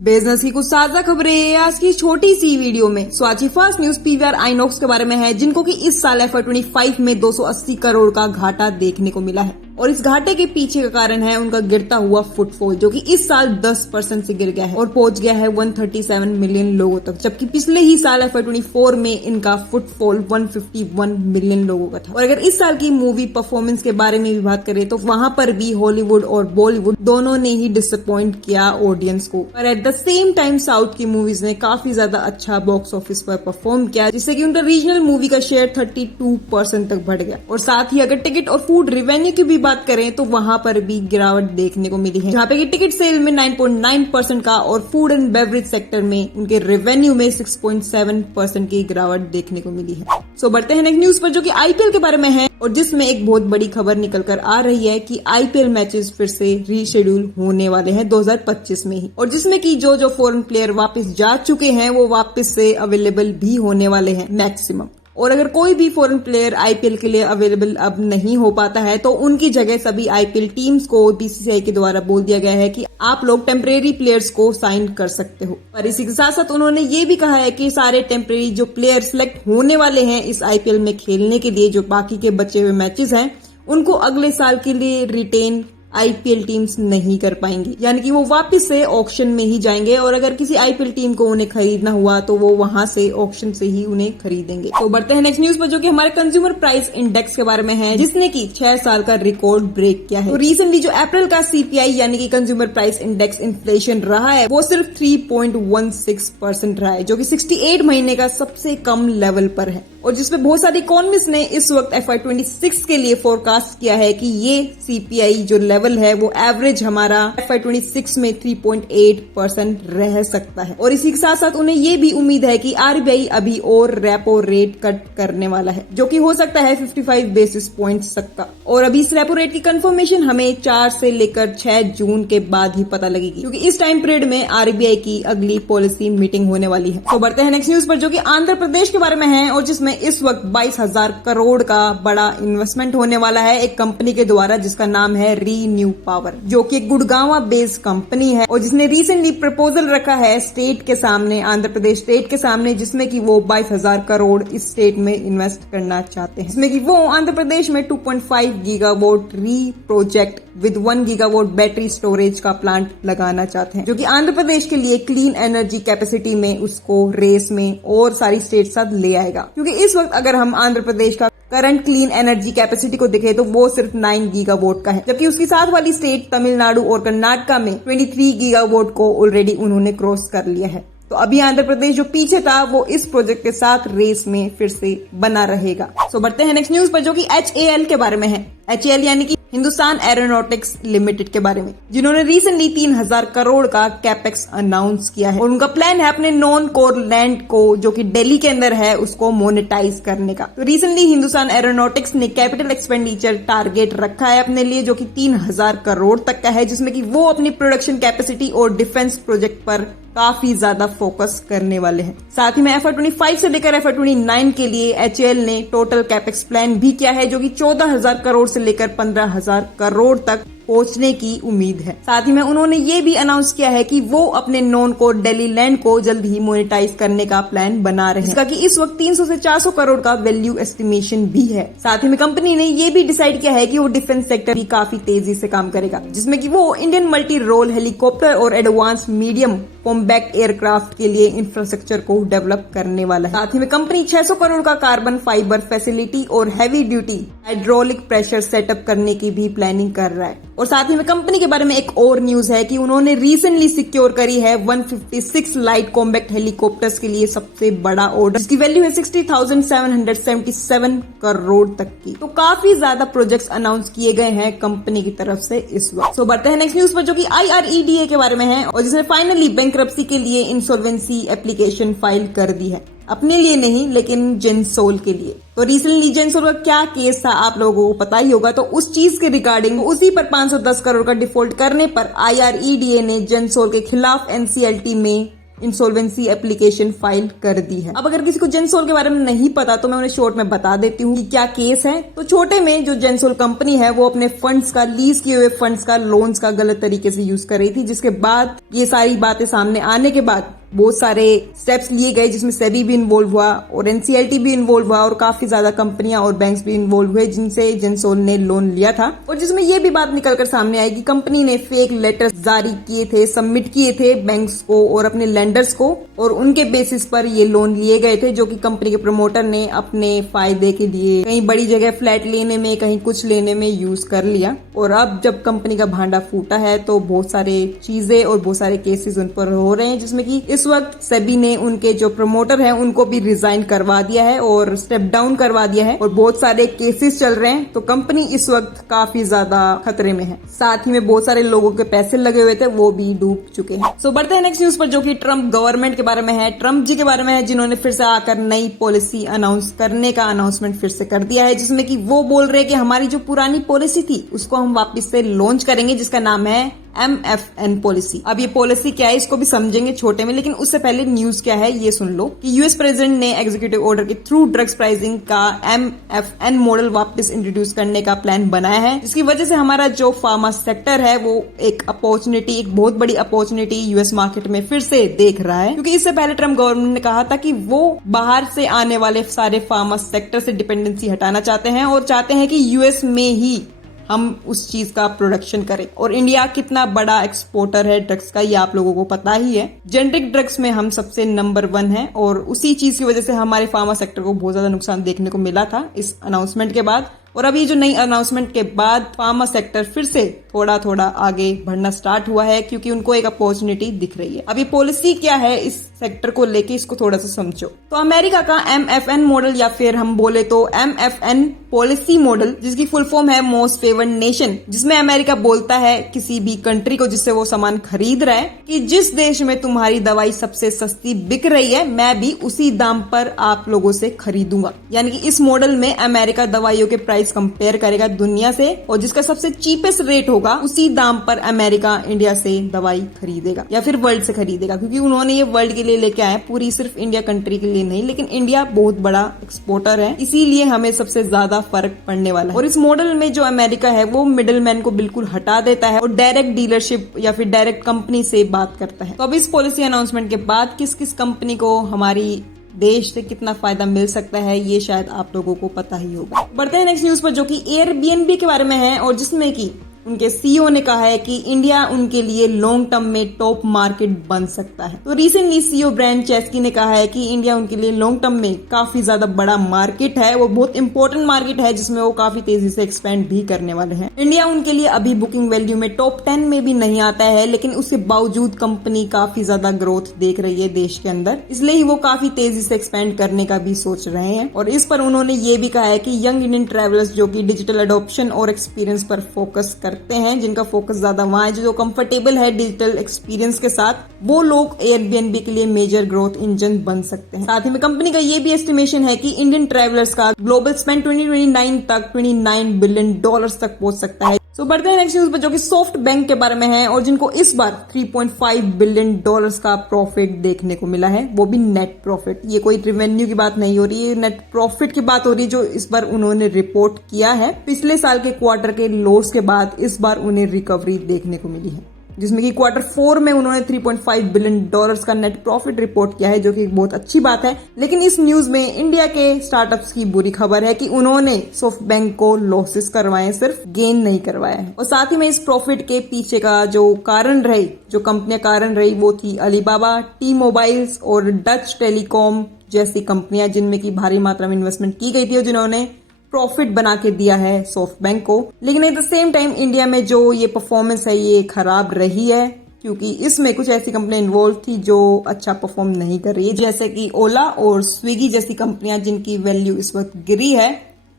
Business की कुछ ताजा खबरें आज की छोटी सी वीडियो में। स्वाची फर्स्ट न्यूज पीवीआर आइनॉक्स के बारे में है, जिनको कि इस साल FY25 में 280 करोड़ का घाटा देखने को मिला है और इस घाटे के पीछे का कारण है उनका गिरता हुआ फुटफॉल, जो कि इस साल 10% से गिर गया है और पहुंच गया है 137 मिलियन लोगों तक, जबकि पिछले ही साल FY24 में इनका फुटफॉल 151 मिलियन लोगों का था। और अगर इस साल की मूवी परफॉर्मेंस के बारे में भी बात करें तो वहां पर भी हॉलीवुड और बॉलीवुड दोनों ने ही डिसअपॉइंट किया ऑडियंस को, पर at the same time south की मूवीज ने काफी ज्यादा अच्छा बॉक्स ऑफिस पर परफॉर्म किया, जिससे कि उनका रीजनल मूवी का शेयर 32% तक बढ़ गया। और साथ ही अगर टिकट और फूड रेवेन्यू की भी बात करें तो वहां पर भी गिरावट देखने को मिली है, जहां पे कि टिकट सेल में 9.9% का और फूड एंड बेवरेज सेक्टर में उनके रेवेन्यू में 6.7% की गिरावट देखने को मिली है। सो बढ़ते हैं नेक्स्ट न्यूज पर, जो कि आईपीएल के बारे में है और जिसमें एक बहुत बड़ी खबर निकल कर आ रही है कि आईपीएल मैचेस फिर से रीशेड्यूल होने वाले हैं 2025 में ही, और जिसमें कि जो फॉरेन प्लेयर वापस जा चुके हैं वो वापस से अवेलेबल भी होने वाले हैं मैक्सिमम। और अगर कोई भी फॉरेन प्लेयर आईपीएल के लिए अवेलेबल अब नहीं हो पाता है तो उनकी जगह सभी आईपीएल टीम्स को बीसीसीआई के द्वारा बोल दिया गया है कि आप लोग टेम्परेरी प्लेयर्स को साइन कर सकते हो। पर इसी के साथ साथ उन्होंने ये भी कहा है कि सारे टेम्परेरी जो प्लेयर सिलेक्ट होने वाले हैं इस आईपीएल में खेलने के लिए, जो बाकी के बचे हुए मैचेस हैं, उनको अगले साल के लिए रिटेन आईपीएल टीम्स नहीं कर पाएंगी, यानी कि वो वापस से ऑक्शन में ही जाएंगे और अगर किसी आईपीएल टीम को उन्हें खरीदना हुआ तो वो वहां से ऑक्शन से ही उन्हें खरीदेंगे। तो बढ़ते हैं नेक्स्ट न्यूज पर, जो कि हमारे कंज्यूमर प्राइस इंडेक्स के बारे में है, जिसने की 6 साल का रिकॉर्ड ब्रेक किया है। तो रिसेंटली जो अप्रैल का सीपीआई यानी कि कंज्यूमर प्राइस इंडेक्स इन्फ्लेशन रहा है वो सिर्फ 3.16% रहा है, जो कि 68 महीने का सबसे कम लेवल पर है, और जिसमें बहुत सारे इकोनॉमिस्ट ने इस वक्त FY26 के लिए फोरकास्ट किया है कि ये सीपीआई जो लेवल है वो एवरेज हमारा FY26 में 3.8% रह सकता है। और इसी के साथ साथ उन्हें ये भी उम्मीद है कि आरबीआई अभी और रेपो रेट कट करने वाला है, जो कि हो सकता है 55 बेसिस पॉइंट्स तक का। और अभी इस रेपो रेट की कंफर्मेशन हमें 4 से लेकर 6 जून के बाद ही पता लगेगी, क्योंकि इस टाइम पीरियड में आरबीआई की अगली पॉलिसी मीटिंग होने वाली है। तो बढ़ते हैं नेक्स्ट न्यूज पर, जो कि आंध्र प्रदेश के बारे में है और जिसमें इस वक्त 22,000 करोड़ का बड़ा इन्वेस्टमेंट होने वाला है एक कंपनी के द्वारा, जिसका नाम है रीन्यू पावर, जो कि एक गुड़गांव बेस्ड कंपनी है और जिसने रिसेंटली प्रपोजल रखा है स्टेट के सामने, आंध्र प्रदेश स्टेट के सामने, जिसमें कि वो 22,000 करोड़ इस स्टेट में इन्वेस्ट करना चाहते हैं, जिसमें कि वो आंध्र प्रदेश में 2.5 गीगावाट री project with 1 gigawatt battery storage का प्लांट लगाना चाहते हैं, जो कि आंध्र प्रदेश के लिए क्लीन एनर्जी कैपेसिटी में उसको रेस में और सारी स्टेट साथ ले आएगा। क्योंकि इस वक्त अगर हम आंध्र प्रदेश का करंट क्लीन एनर्जी कैपेसिटी को देखें तो वो सिर्फ 9 गीगावाट का है, जबकि उसकी साथ वाली स्टेट तमिलनाडु और कर्नाटका में 23 गीगावाट को ऑलरेडी उन्होंने क्रॉस कर लिया है। तो अभी आंध्र प्रदेश जो पीछे था वो इस प्रोजेक्ट के साथ रेस में फिर से बना रहेगा। सो बढ़ते हैं नेक्स्ट न्यूज पर, जो कि HAL के बारे में है। HAL यानी कि हिंदुस्तान एरोनॉटिक्स लिमिटेड के बारे में, जिन्होंने रिसेंटली 3,000 करोड़ का कैपेक्स अनाउंस किया है और उनका प्लान है अपने नॉन कोर लैंड को, जो कि दिल्ली के अंदर है, उसको मोनेटाइज करने का। तो रिसेंटली हिंदुस्तान एरोनॉटिक्स ने कैपिटल एक्सपेंडिचर टारगेट रखा है अपने लिए, जो कि 3,000 करोड़ तक का है, जिसमें कि वो अपनी प्रोडक्शन कैपेसिटी और डिफेंस प्रोजेक्ट पर काफी ज्यादा फोकस करने वाले हैं। साथ ही में FY25 से लेकर FY29 के लिए HAL ने टोटल कैपेक्स प्लान भी किया है, जो कि 14,000 करोड़ से लेकर 15,000 करोड़ तक पहुंचने की उम्मीद है। साथ ही में उन्होंने ये भी अनाउंस किया है कि वो अपने नॉन कोर दिल्ली लैंड को जल्द ही मोनेटाइज करने का प्लान बना रहे हैं, जिसका कि इस वक्त 300 से 400 करोड़ का वैल्यू एस्टिमेशन भी है। साथ ही में कंपनी ने ये भी डिसाइड किया है कि वो डिफेंस सेक्टर भी काफी तेजी से काम करेगा, जिसमें कि वो इंडियन मल्टी रोल हेलीकॉप्टर और एडवांस मीडियम कॉम्बैक्ट एयरक्राफ्ट के लिए इंफ्रास्ट्रक्चर को डेवलप करने वाला है। साथ ही में कंपनी 600 करोड़ का कार्बन फाइबर फैसिलिटी और heavy duty hydraulic pressure setup करने की भी प्लानिंग कर रहा है। और साथ ही में कंपनी के बारे में एक और न्यूज है कि उन्होंने रिसेंटली सिक्योर करी है 156 लाइट कॉम्बैक्ट हेलीकॉप्टर्स के लिए सबसे बड़ा ऑर्डर, जिसकी वैल्यू है 60,777 करोड़ तक की। तो काफी ज्यादा प्रोजेक्ट्स अनाउंस किए गए हैं कंपनी की तरफ से इस वक्त। सो बढ़ते हैं नेक्स्ट न्यूज पर, जो कि IREDA के बारे में है और जिसने फाइनली बैंक्रप्सी के लिए इंसॉल्वेंसी एप्लीकेशन फाइल कर दी है, अपने लिए नहीं लेकिन जेंसोल के लिए। तो रिसेंटली जेंसोल का क्या केस था आप लोगों को पता ही होगा, तो उस चीज के रिगार्डिंग उसी पर 510 करोड़ का डिफॉल्ट करने पर IREDA ने जेंसोल के खिलाफ NCLT में इंसॉल्वेंसी एप्लीकेशन फाइल कर दी है। अब अगर किसी को जेंसोल के बारे में नहीं पता तो मैं उन्हें शॉर्ट में बता देती हूँ कि क्या केस है। तो छोटे में जो जेंसोल कंपनी है वो अपने फंड्स का, लीज किए हुए फंड्स का, लोन्स का गलत तरीके से यूज कर रही थी, जिसके बाद ये सारी बातें सामने आने के बाद बहुत सारे स्टेप्स लिए गए, जिसमें सेबी भी इन्वॉल्व हुआ और एनसीएलटी भी इन्वॉल्व हुआ और काफी ज्यादा कंपनियां और बैंक्स भी इन्वॉल्व हुए जिनसे जेंसोल ने लोन लिया था। और जिसमें ये भी बात निकलकर सामने आई कि कंपनी ने फेक लेटर्स जारी किए थे, सबमिट किए थे बैंक्स को और अपने लेंडर्स को, और उनके बेसिस पर ये लोन लिए गए थे, जो कि कंपनी के प्रमोटर ने अपने फायदे के लिए कहीं बड़ी जगह फ्लैट लेने में, कहीं कुछ लेने में यूज कर लिया। और अब जब कंपनी का भांडा फूटा है तो बहुत सारे चीजें और बहुत सारे केसेस उन पर हो रहे हैं, जिसमें कि इस वक्त सेबी ने उनके जो प्रमोटर हैं उनको भी रिजाइन करवा दिया है और स्टेप डाउन करवा दिया है और बहुत सारे केसेस चल रहे हैं। तो कंपनी इस वक्त काफी ज्यादा खतरे में है। साथ ही में बहुत सारे लोगों के पैसे लगे हुए थे वो भी डूब चुके हैं। सो बढ़ते हैं नेक्स्ट न्यूज पर, जो कि ट्रम्प गवर्नमेंट के बारे में है, ट्रम्प जी के बारे में है, जिन्होंने फिर से आकर नई पॉलिसी अनाउंस करने का अनाउंसमेंट फिर से कर दिया है, जिसमें कि वो बोल रहे हैं कि हमारी जो पुरानी पॉलिसी थी उसको हम वापस से लॉन्च करेंगे, जिसका नाम है MFN पॉलिसी। अब ये पॉलिसी क्या है इसको भी समझेंगे छोटे में, लेकिन उससे पहले न्यूज क्या है ये सुन लो कि यूएस प्रेसिडेंट ने एग्जीक्यूटिव ऑर्डर के थ्रू ड्रग्स प्राइसिंग का MFN मॉडल वापस इंट्रोड्यूस करने का प्लान बनाया है, जिसकी वजह से हमारा जो फार्मा सेक्टर है वो एक अपॉर्चुनिटी, एक बहुत बड़ी अपॉर्चुनिटी यूएस मार्केट में फिर से देख रहा है। क्योंकि इससे पहले ट्रम्प गवर्नमेंट ने कहा था कि वो बाहर से आने वाले सारे फार्मा सेक्टर से डिपेंडेंसी हटाना चाहते हैं और चाहते हैं कि यूएस में ही हम उस चीज का प्रोडक्शन करें। और इंडिया कितना बड़ा एक्सपोर्टर है ड्रग्स का ये आप लोगों को पता ही है। जेनेरिक ड्रग्स में हम सबसे नंबर 1 है और उसी चीज की वजह से हमारे फार्मा सेक्टर को बहुत ज्यादा नुकसान देखने को मिला था इस अनाउंसमेंट के बाद। और अभी जो नई अनाउंसमेंट के बाद फार्मा सेक्टर फिर से थोड़ा थोड़ा आगे बढ़ना स्टार्ट हुआ है, क्योंकि उनको एक अपॉर्चुनिटी दिख रही है। अभी पॉलिसी क्या है इस सेक्टर को लेके, इसको थोड़ा सा समझो। तो अमेरिका का MFN मॉडल, या फिर हम बोले तो MFN पॉलिसी मॉडल, जिसकी फुल फॉर्म है मोस्ट फेवर्ड नेशन, जिसमें अमेरिका बोलता है किसी भी कंट्री को जिससे वो सामान खरीद रहा है कि जिस देश में तुम्हारी दवाई सबसे सस्ती बिक रही है मैं भी उसी दाम पर आप लोगों से खरीदूंगा। यानी कि इस मॉडल में अमेरिका दवाइयों के प्राइस कंपेयर करेगा दुनिया से और जिसका सबसे चीपेस्ट रेट होगा उसी दाम पर अमेरिका इंडिया से दवाई खरीदेगा या फिर वर्ल्ड से खरीदेगा, क्योंकि उन्होंने ये वर्ल्ड के लिए लेके आए, पूरी सिर्फ इंडिया कंट्री के लिए नहीं। लेकिन इंडिया बहुत बड़ा एक्सपोर्टर है, इसीलिए हमें सबसे ज्यादा फर्क पड़ने वाला है। और इस मॉडल में जो अमेरिका है वो मिडिल मैन को बिल्कुल हटा देता है और डायरेक्ट डीलरशिप या फिर डायरेक्ट कंपनी से बात करता है। तो अब इस पॉलिसी अनाउंसमेंट के बाद किस किस कंपनी को हमारी देश से कितना फायदा मिल सकता है ये शायद आप लोगों को पता ही होगा। बढ़ते हैं नेक्स्ट न्यूज पर, जो कि एयरबीएनबी के बारे में है और जिसमें कि उनके सीईओ ने कहा है कि इंडिया उनके लिए लॉन्ग टर्म में टॉप मार्केट बन सकता है। तो रिसेंटली सीईओ ब्रायन चेस्की ने कहा है कि इंडिया उनके लिए लॉन्ग टर्म में काफी ज्यादा बड़ा मार्केट है, वो बहुत इंपॉर्टेंट मार्केट है जिसमें वो काफी तेजी से एक्सपेंड भी करने वाले हैं। इंडिया उनके लिए अभी बुकिंग वैल्यू में टॉप 10 में भी नहीं आता है, लेकिन उसके बावजूद कंपनी काफी ज्यादा ग्रोथ देख रही है देश के अंदर, इसलिए ही वो काफी तेजी से एक्सपेंड करने का भी सोच रहे हैं। और इस पर उन्होंने ये भी कहा है कि यंग इंडियन ट्रेवलर्स जो कि डिजिटल अडॉप्शन और एक्सपीरियंस पर फोकस करते हैं, जिनका फोकस ज्यादा वहां है, जो कंफर्टेबल है डिजिटल एक्सपीरियंस के साथ, वो लोग एयरबीएनबी के लिए मेजर ग्रोथ इंजन बन सकते हैं। साथ ही में कंपनी का ये भी एस्टिमेशन है कि इंडियन ट्रेवलर्स का ग्लोबल स्पेंड 2029 तक $29 बिलियन तक पहुंच सकता है। तो बढ़ते हैं नेक्स्ट न्यूज पर, जो कि सॉफ्ट बैंक के बारे में है और जिनको इस बार $3.5 बिलियन का प्रॉफिट देखने को मिला है, वो भी नेट प्रॉफिट। ये कोई रेवेन्यू की बात नहीं हो रही है, नेट प्रॉफिट की बात हो रही है, जो इस बार उन्होंने रिपोर्ट किया है। पिछले साल के क्वार्टर के लॉस के बाद इस बार उन्हें रिकवरी देखने को मिली है, जिसमें कि क्वार्टर 4 में उन्होंने $3.5 बिलियन का नेट प्रॉफिट रिपोर्ट किया है, जो कि बहुत अच्छी बात है। लेकिन इस न्यूज में इंडिया के स्टार्टअप्स की बुरी खबर है कि उन्होंने सॉफ्ट बैंक को लॉसेस करवाए, सिर्फ गेन नहीं करवाया है। और साथ ही में इस प्रॉफिट के पीछे का जो कारण रही, जो कंपनियां कारण रही, वो थी अलीबाबा, टी मोबाइल्स और डच टेलीकॉम जैसी कंपनियां, जिनमें की भारी मात्रा में इन्वेस्टमेंट की गई थी और जिन्होंने प्रॉफिट बना के दिया है सॉफ्ट बैंक को। लेकिन at the same time India में जो ये परफॉर्मेंस है ये खराब रही है, क्योंकि इसमें कुछ ऐसी कंपनियां इन्वॉल्व थी जो अच्छा परफॉर्म नहीं कर रही है, जैसे कि ओला और स्विगी जैसी कंपनियां, जिनकी वैल्यू इस वक्त गिरी है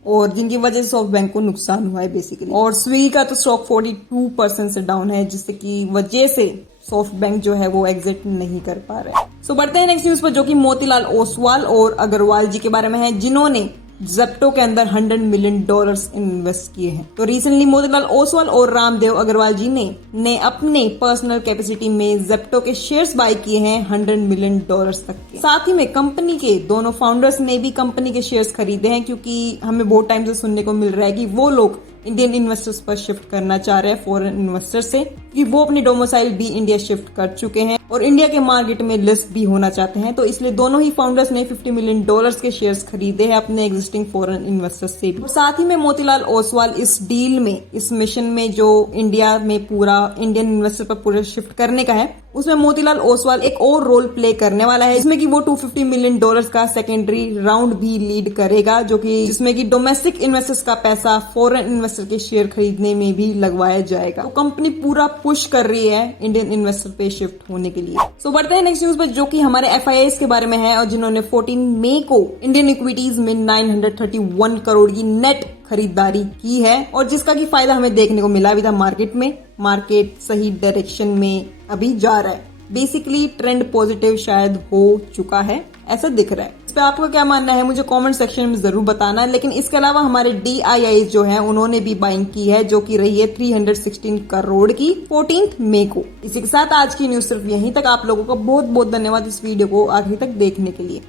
और जिनकी वजह से सॉफ्ट बैंक को नुकसान हुआ है बेसिकली। और स्विगी का तो स्टॉक 42% से डाउन है, जिससे की वजह से सॉफ्ट बैंक जो है वो एग्जिट नहीं कर पा रहे। सो बढ़ते हैं नेक्स्ट न्यूज पर, जो कि मोतीलाल ओसवाल और अग्रवाल जी के बारे में है, जिन्होंने जेप्टो के अंदर $100 मिलियन इन्वेस्ट किए हैं। तो रिसेंटली मोतीलाल ओसवाल और रामदेव अग्रवाल जी ने अपने पर्सनल कैपेसिटी में जेप्टो के शेयर्स बाय किए हैं $100 मिलियन तक के। साथ ही में कंपनी के दोनों फाउंडर्स ने भी कंपनी के शेयर्स खरीदे हैं, क्योंकि हमें बहुत टाइम से सुनने को मिल रहा है कि वो लोग इंडियन इन्वेस्टर्स पर शिफ्ट करना चाह रहे हैं फॉरेन इन्वेस्टर्स से, कि वो अपनी डोमिसाइल भी इंडिया शिफ्ट कर चुके हैं और इंडिया के मार्केट में लिस्ट भी होना चाहते हैं। तो इसलिए दोनों ही फाउंडर्स ने $50 मिलियन के शेयर्स खरीदे हैं अपने एग्जिस्टिंग फॉरेन इन्वेस्टर्स से भी। और साथ ही में मोतीलाल ओसवाल इस डील में, इस मिशन में जो इंडिया में पूरा इंडियन इन्वेस्टर पर पूरा शिफ्ट करने का है, उसमें मोतीलाल ओसवाल एक और रोल प्ले करने वाला है, जिसमें कि वो $250 मिलियन का सेकेंडरी राउंड भी लीड करेगा, जिसमें कि डोमेस्टिक इन्वेस्टर्स का पैसा फॉरेन इन्वेस्टर के शेयर खरीदने में भी लगवाया जाएगा। तो कंपनी पूरा पुश कर रही है इंडियन इन्वेस्टर पे शिफ्ट होने के लिए। सो बढ़ते हैं नेक्स्ट न्यूज पर, जो कि हमारे FIIs के बारे में है, और जिन्होंने 14 मई को इंडियन इक्विटीज में 931 करोड़ की नेट खरीदारी की है, और जिसका की फायदा हमें देखने को मिला भी था मार्केट में। मार्केट सही डायरेक्शन में अभी जा रहा है, बेसिकली ट्रेंड पॉजिटिव शायद हो चुका है, ऐसा दिख रहा है। इस पे आपका क्या मानना है मुझे कमेंट सेक्शन में जरूर बताना। लेकिन इसके अलावा हमारे DIIs जो हैं उन्होंने भी बाइंग की है, जो कि रही है 316 करोड़ की 14 मई को। इसी के साथ आज की न्यूज सिर्फ यहीं तक। आप लोगों का बहुत बहुत धन्यवाद इस वीडियो को आखिर तक देखने के लिए।